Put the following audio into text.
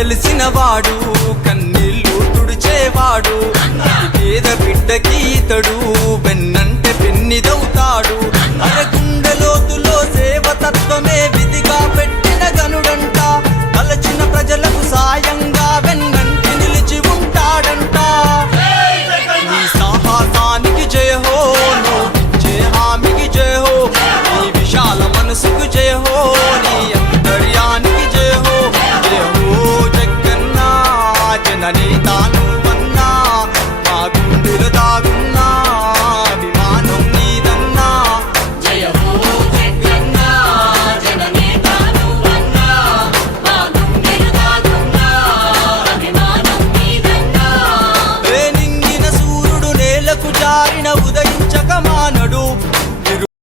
తెలిసినవాడు, కన్నీళ్లు తుడిచేవాడు, పేద బిడ్డకి ఇతడు వెన్నంటే పెన్నిదవుతాడు. గుండె లోతులో సేవ తత్వమే విధిగా పెట్టిన గనుడంట, తలచిన ప్రజలకు సాయంగా వెన్నంటి నిలిచి ఉంటాడంట. నీ సాహసానికి జయ హో, నువ్విచ్చే హామీకి జయ హో, నీ విశాల మనసుకు జయ హో, నీ అంతర్యానికి జయ హో. జయ హో జగన్నా జననేతాను